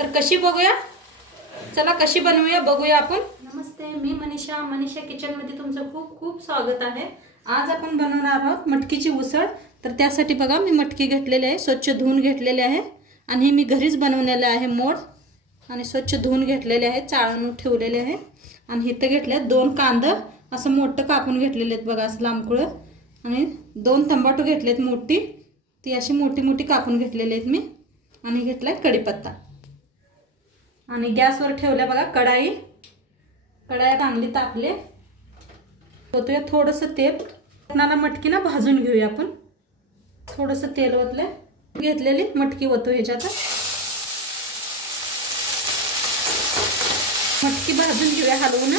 तर कशी बघूया, चला कशी बनवूया बघूया आपण। नमस्ते, मी मनीषा किचनमध्ये तुमचं खूप खूप स्वागत आहे। आज आपण बनवणार आहोत मटकीची उसळ। तर त्यासाठी बघा मी मटकी घेतलेली आहे, स्वच्छ धुवून घेतलेली आहे आणि मी घरीच बनवलेले आहे मोड आणि स्वच्छ धुवून घेतलेले आहे, चाळून ठेवलेले आहे। आणि इथे घेतले 2 कांदा असं मोठं कापून घेतलेले आहेत बघा, असं लांबकुळ। आणि 2 टमाटो घेतलेत मोठी, ती अशी मोठी मोठी कापून घेतलेली आहेत मी। आणि घेतलाय कढीपत्ता आणि गॅसवर ठेवल्या बघा कढाई। कढाई चांगली तापले, ओतूया थोडंसं तेल। आपणाला मटकी ना भाजून घेऊया आपण। थोडंसं तेल ओतले, घेतलेली मटकी ओतू ह्याच्यात। मटकी भाजून घेऊया हलवून।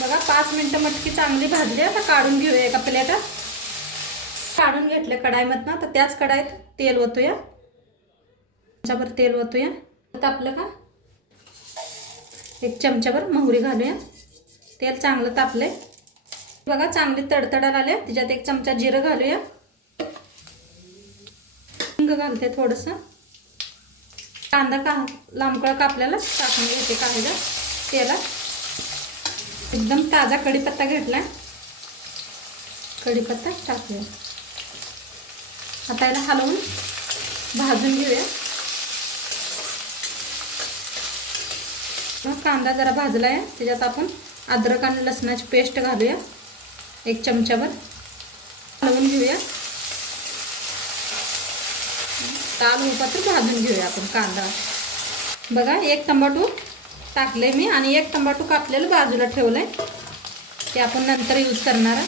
बघा 5 मिनिटं मटकी चांगली भाजली। आता काढून घेऊया एका प्लेटात। काढून घेतले कढाईमधनं, तर त्याच कढाईत तेल ओतूया, चमचाभर तेल ओतूया। तापलं का 1 चमचाभर मोहरी घालूया। तेल चांगलं तापले बघा, चांगली तडतडायला आले। त्याच्यात 1 चमचा जिरं घालूया, हिंग घालते थोडंसं। कांदा लांबकळ कापल्याला टाकून घेते कांदा तेलात। एकदम ताजा कढीपत्ता घेतलाय, कढीपत्ता टाकूया। आता याला हलवून भाजून घेऊया। कांदा जरा भाजला आहे, त्याच्यात आपण अद्रक आणि लसणाची पेस्ट घालूया 1 चमचाभर, हलवून घेऊया। लाल होईपर्यंत भाजून घेऊया आपण कांदा। बघा 1 टमाटो टाकले मी आणि 1 टमाटो कापलेलं बाजूला ठेवलंय, ते आपण नंतर यूज करणार आहे।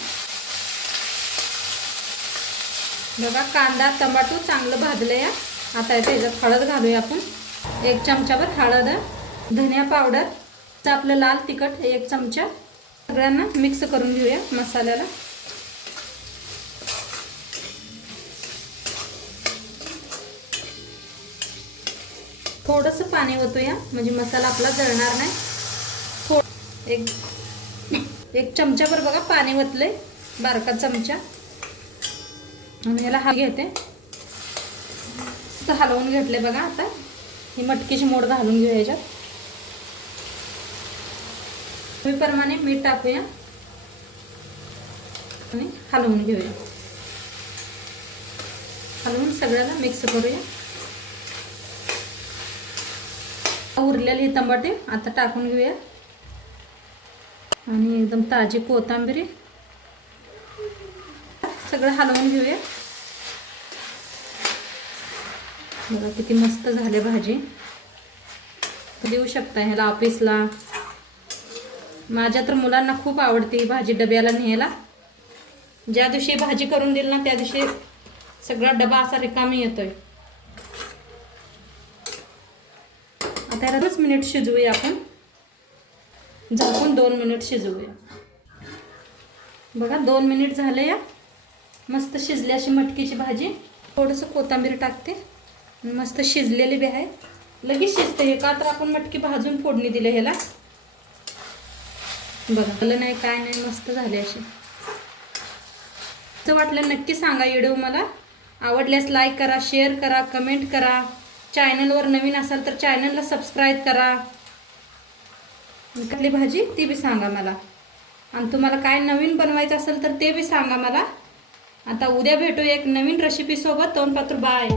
बघा कांदा टमाटो चांगलं भाजले आहे। आता याच्यात हळद घालूया आपण 1 चमचाभर हळद, धनिया पावडर, आपलं लाल तिखट 1 चमचा। सगळ्यांना मिक्स करून घेऊया मसाल्याला। थोडंसं पाणी ओतूया म्हणजे मसाला आपला जळणार नाही। एक चमचाभर बघा पाणी ओतले, बारका चमचा। आणि याला घेते, हलवून घेतले बघा। आता ही मटकीची मोड घालून घेऊया याच्यात। प्रमाणे मीठ टाकूया आणि हलवून घेऊया। हलवून सगळ्याला मिक्स करूया। उरलेले टमाटे आता टाकून घेऊया आणि एकदम ताजी कोथिंबीर सगळं हलवून घेऊया। बघा किती मस्त झाले भाजी, देऊ शकता ह्याला ऑफिसला। माझ्या तर मुलांना खूप आवडते ही भाजी डब्याला न्यायला। ज्या दिवशी भाजी करून दिली ना त्या दिवशी सगळा डबा असा रिकामी येतोय। आता याला 2 मिनिट शिजवूया आपण, झाकून 2 मिनिट शिजवूया। बघा 2 मिनिट झाले या, मस्त शिजली अशी मटकीची भाजी। थोडंसं कोथिंबीर टाकते, मस्त शिजलेली बी आहे, लगेच शिजते हे का तर आपण मटकी भाजून फोडणी दिली ह्याला। बघा झालं नाही काय नाही, मस्त झाले अशी। असं वाटलं नक्की सांगा व्हिडिओ मला। आवडल्यास लाईक करा, शेअर करा, कमेंट करा। चॅनलवर नवीन असाल तर चॅनलला सबस्क्राईब करा। कुठली भाजी ती बी सांगा मला, आणि तुम्हाला काय नवीन बनवायचं असेल तर ते बी सांगा मला। आता उद्या भेटू एक नवीन रेसिपी सोबत। तोंडपात्र बाय।